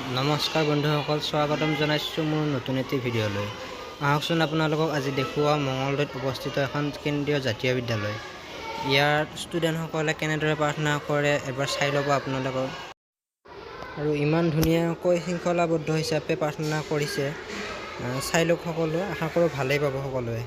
নমস্কাৰ বন্ধুসকল, স্বাগতম জনাইছোঁ মোৰ নতুন এটি ভিডিঅ'লৈ। আহকচোন আপোনালোকক আজি দেখুওৱা মঙলদৈত অৱস্থিত এখন কেন্দ্ৰীয় জাতীয় বিদ্যালয়। ইয়াৰ ষ্টুডেণ্টসকলে কেনেদৰে প্ৰাৰ্থনা কৰে এবাৰ চাই ল'ব আপোনালোকক। আৰু ইমান ধুনীয়াকৈ শৃংখলাবদ্ধ হিচাপে প্ৰাৰ্থনা কৰিছে, চাই লওক সকলোৱে। আশা কৰোঁ ভালেই পাব সকলোৱে।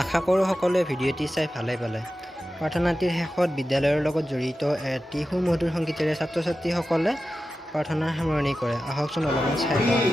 আশা কৰোঁ সকলোৱে ভিডিঅ'টি চাই ভালে পালে। প্ৰাৰ্থনাটিৰ শেষত বিদ্যালয়ৰ লগত জড়িত এটি সুমধুৰ সংগীতেৰে ছাত্ৰ ছাত্ৰীসকলে প্ৰাৰ্থনাৰ সামৰণি কৰে। আহকচোন অলপমান চাই লওঁ।